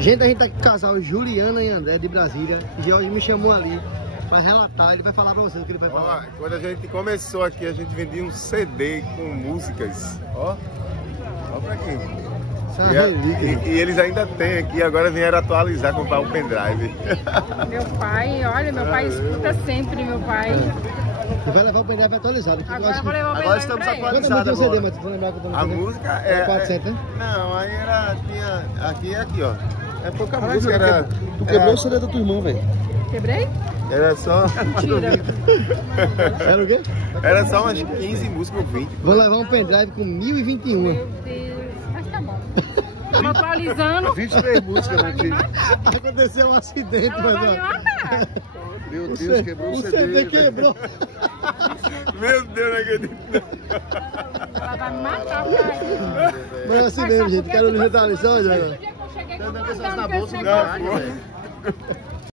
Gente, a gente tá aqui com o casal Juliana e André de Brasília. George me chamou ali pra relatar, ele vai falar pra vocês o que ele vai falar. Ó, quando a gente começou aqui, a gente vendia um CD com músicas. Ó pra aqui. E eles ainda têm aqui, agora vieram atualizar, comprar um pendrive. Meu pai, olha, meu pai escuta sempre, meu pai. Você vai levar o pendrive atualizado. Agora eu vou levar o Agora pendrive estamos pra ele. atualizados Quanto é o CD, agora. mas tu vai lembrar que eu tô no A CD? música É 400, né? Não, aí era... Tinha... Aqui e aqui, ó. É pouca música, era... Tu quebrou o CD da tua irmã, velho. Quebrei? Era só... Mentira. Era o quê? Era só umas 15 músicas ou 20. Vou levar um pendrive com 1021. Meu Deus, mas tá bom. Estamos atualizando. 23 músicas, meu filho. Aconteceu um acidente, Ela vai me mas matar. Meu Deus, quebrou o CD quebrou. Meu Deus, não acredito. Ela vai me matar, pai. Mas é assim mesmo, gente. Quero juntar a lição, já. Eu cheguei com Não, uma bolsa foi.